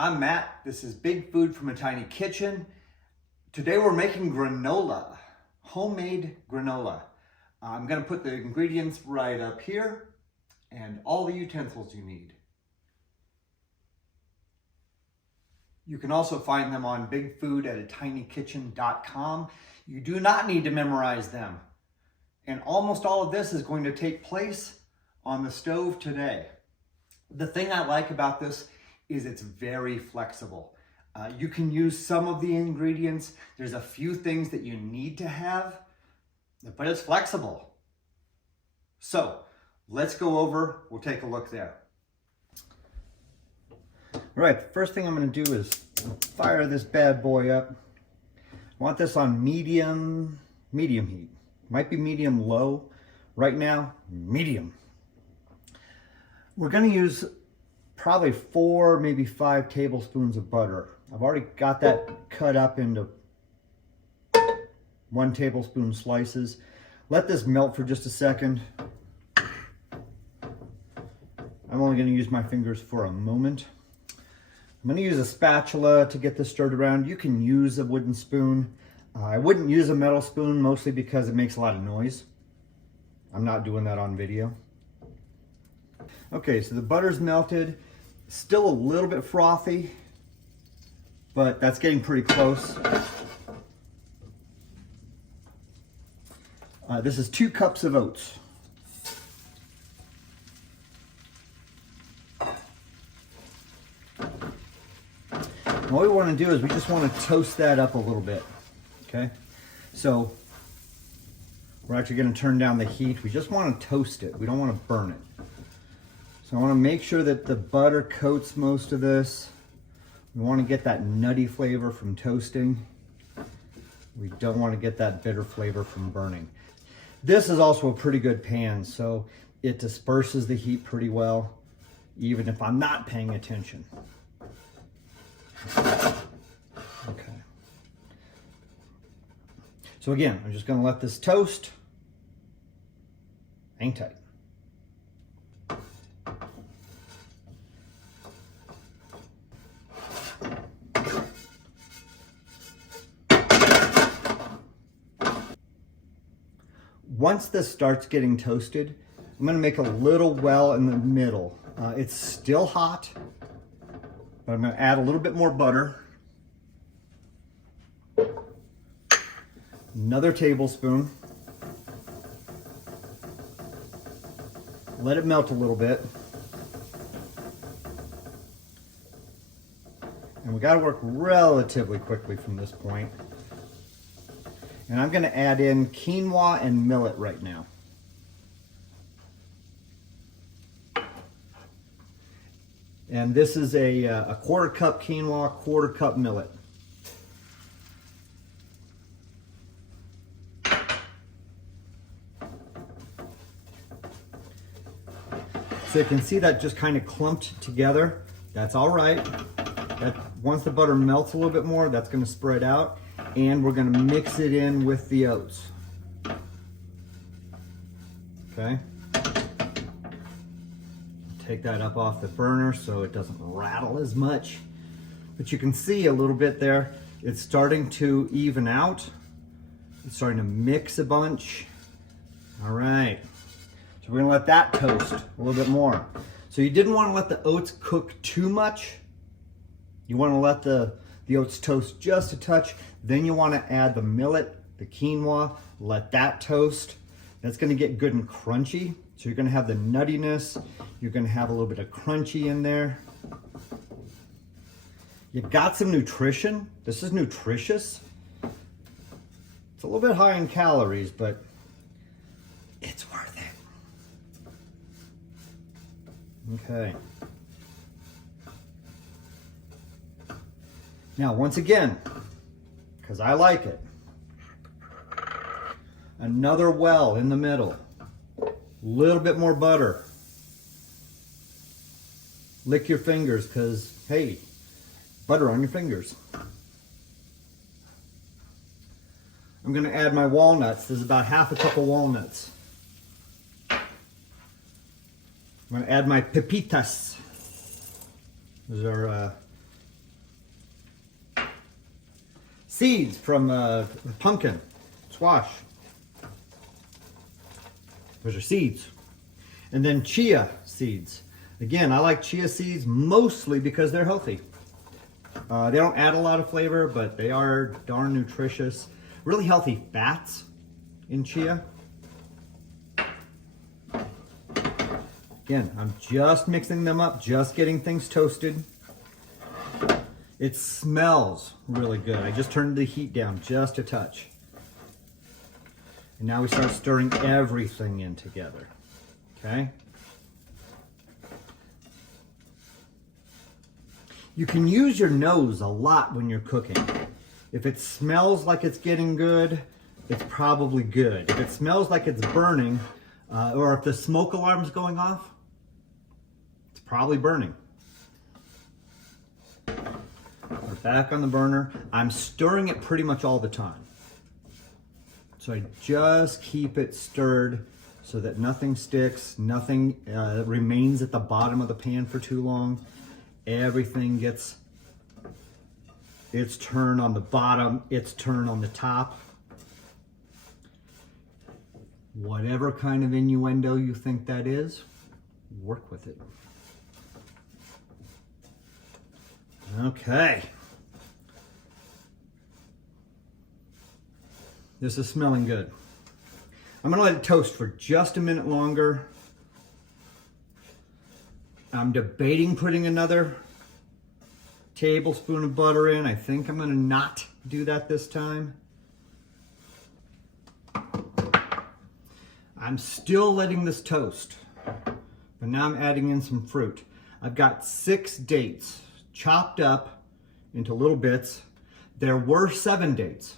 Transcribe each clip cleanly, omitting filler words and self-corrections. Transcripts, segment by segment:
I'm Matt. This is Big Food from a Tiny Kitchen. Today we're making granola, homemade granola. I'm going to put the ingredients right up here and all the utensils you need. You can also find them on bigfood@atinyKitchen.com. You do not need to memorize them. And almost all of this is going to take place on the stove today. The thing I like about this is it's very flexible. You can use some of the ingredients. There's a few things that you need to have, but it's flexible. So let's go over, we'll take a look there. All right, the first thing I'm gonna do is fire this bad boy up. I want this on medium heat. Might be medium low. Right now, medium. We're gonna use probably 4, maybe 5 tablespoons of butter. I've already got that cut up into 1 tablespoon slices. Let this melt for just a second. I'm only gonna use my fingers for a moment. I'm gonna use a spatula to get this stirred around. You can use a wooden spoon. I wouldn't use a metal spoon, mostly because it makes a lot of noise. I'm not doing that on video. Okay, so the butter's melted. Still a little bit frothy, but that's getting pretty close. This is 2 cups of oats. And what we want to do is we just want to toast that up a little bit, okay? So we're actually going to turn down the heat. We just want to toast it. We don't want to burn it. So I want to make sure that the butter coats most of this. We want to get that nutty flavor from toasting. We don't want to get that bitter flavor from burning. This is also a pretty good pan, so it disperses the heat pretty well, even if I'm not paying attention. Okay. So again, I'm just going to let this toast. Hang tight. Once this starts getting toasted, I'm going to make a little well in the middle. It's still hot, but I'm going to add a little bit more butter. Another tablespoon. Let it melt a little bit. And we got to work relatively quickly from this point. And I'm going to add in quinoa and millet right now. And this is a 1/4 cup quinoa, 1/4 cup millet. So you can see that just kind of clumped together. That's all right. Once the butter melts a little bit more, that's going to spread out. And we're going to mix it in with the oats. Okay. Take that up off the burner so it doesn't rattle as much. But you can see a little bit there. It's starting to even out. It's starting to mix a bunch. All right. So we're going to let that toast a little bit more. So you didn't want to let the oats cook too much. You want to let the oats toast just a touch. Then you want to add the millet, the quinoa, let that toast. That's going to get good and crunchy. So you're going to have the nuttiness. You're going to have a little bit of crunchy in there. You've got some nutrition. This is nutritious. It's a little bit high in calories, but it's worth it. Okay. Now, once again, because I like it, another well in the middle, a little bit more butter. Lick your fingers because, hey, butter on your fingers. I'm going to add my walnuts. There's about 1/2 cup of walnuts. I'm going to add my pepitas. Those are seeds from pumpkin, squash. Those are seeds. And then chia seeds. Again, I like chia seeds mostly because they're healthy. They don't add a lot of flavor, but they are darn nutritious. Really healthy fats in chia. Again, I'm just mixing them up, just getting things toasted. It smells really good. I just turned the heat down just a touch. And now we start stirring everything in together, okay? You can use your nose a lot when you're cooking. If it smells like it's getting good, it's probably good. If it smells like it's burning, or if the smoke alarm's going off, it's probably burning. We're back on the burner. I'm stirring it pretty much all the time. So I just keep it stirred so that nothing sticks, nothing remains at the bottom of the pan for too long. Everything gets its turn on the bottom, its turn on the top. Whatever kind of innuendo you think that is, work with it. Okay. This is smelling good. I'm gonna let it toast for just a minute longer. I'm debating putting another tablespoon of butter in. I think I'm gonna not do that this time. I'm still letting this toast, but now I'm adding in some fruit. I've got 6 dates chopped up into little bits. There were 7 dates.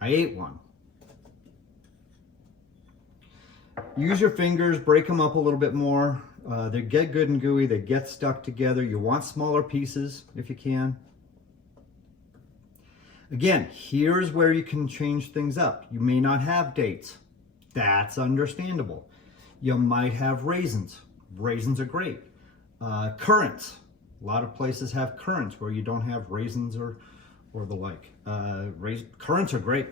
I ate one. Use your fingers, break them up a little bit more. They get good and gooey, they get stuck together. You want smaller pieces if you can. Again, here's where you can change things up. You may not have dates. That's understandable. You might have raisins. Raisins are great. Currants. A lot of places have currants where you don't have raisins or the like. Currants are great.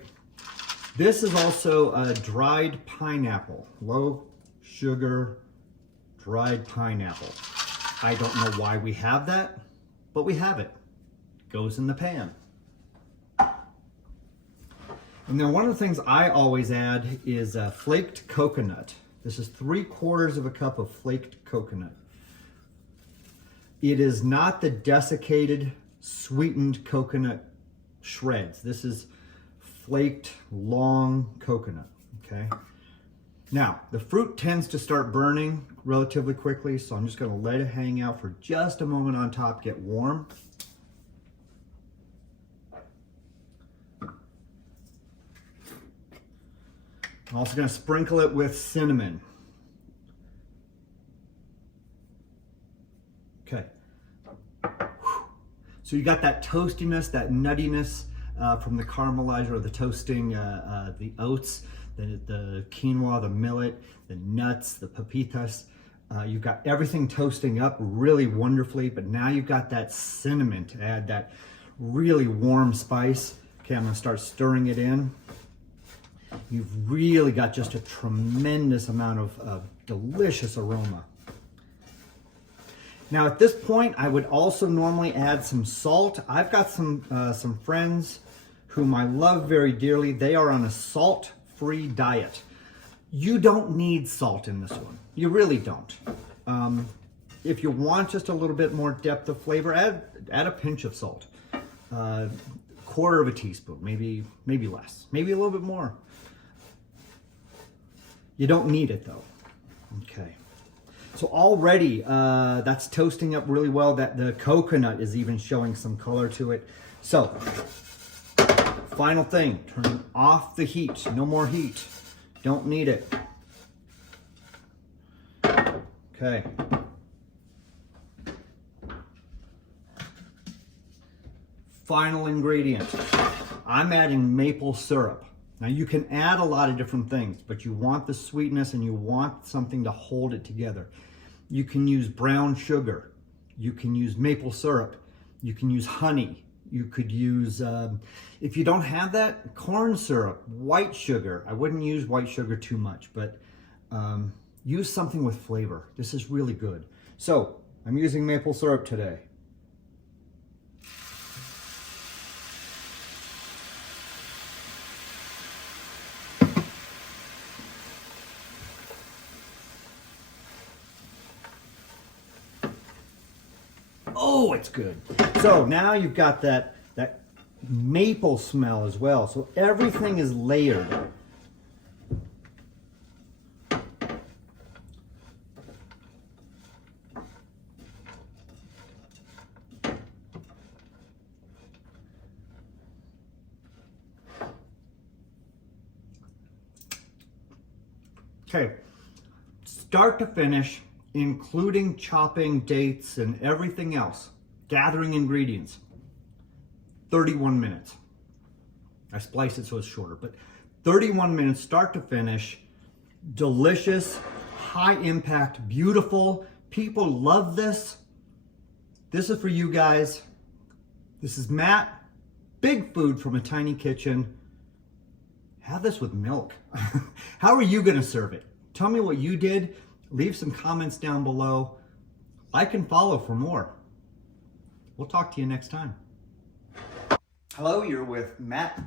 This is also a dried pineapple, low sugar dried pineapple. I don't know why we have that, but we have it. Goes in the pan. And then one of the things I always add is flaked coconut. This is 3/4 cup of flaked coconut. It is not the desiccated, sweetened coconut shreds. This is flaked, long coconut, okay? Now, the fruit tends to start burning relatively quickly, so I'm just gonna let it hang out for just a moment on top, get warm. I'm also gonna sprinkle it with cinnamon. Okay. So you got that toastiness, that nuttiness from the caramelizer or the toasting, the oats, the quinoa, the millet, the nuts, the pepitas. You've got everything toasting up really wonderfully, but now you've got that cinnamon to add that really warm spice. Okay, I'm gonna start stirring it in. You've really got just a tremendous amount of delicious aroma. Now at this point, I would also normally add some salt. I've got some friends whom I love very dearly. They are on a salt-free diet. You don't need salt in this one. You really don't. If you want just a little bit more depth of flavor, add a pinch of salt. 1/4 teaspoon, maybe less, maybe a little bit more. You don't need it though. Okay. So already that's toasting up really well. That the coconut is even showing some color to it. So final thing, turn off the heat. No more heat. Don't need it. Okay. Final ingredient. I'm adding maple syrup. Now you can add a lot of different things, but you want the sweetness and you want something to hold it together. You can use brown sugar. You can use maple syrup. You can use honey. You could use, if you don't have that, corn syrup, white sugar. I wouldn't use white sugar too much, but use something with flavor. This is really good. So I'm using maple syrup today. Oh, it's good. So now you've got that maple smell as well. So everything is layered. Okay, start to finish, including chopping dates and everything else, gathering ingredients, 31 minutes. I spliced it so it's shorter, but 31 minutes start to finish, delicious, high impact, beautiful. People love this. This is for you guys. This is Matt, big food from a tiny kitchen. Have this with milk. How are you gonna serve it? Tell me what you did. Leave some comments down below. Like and follow for more. We'll talk to you next time. Hello, you're with Matt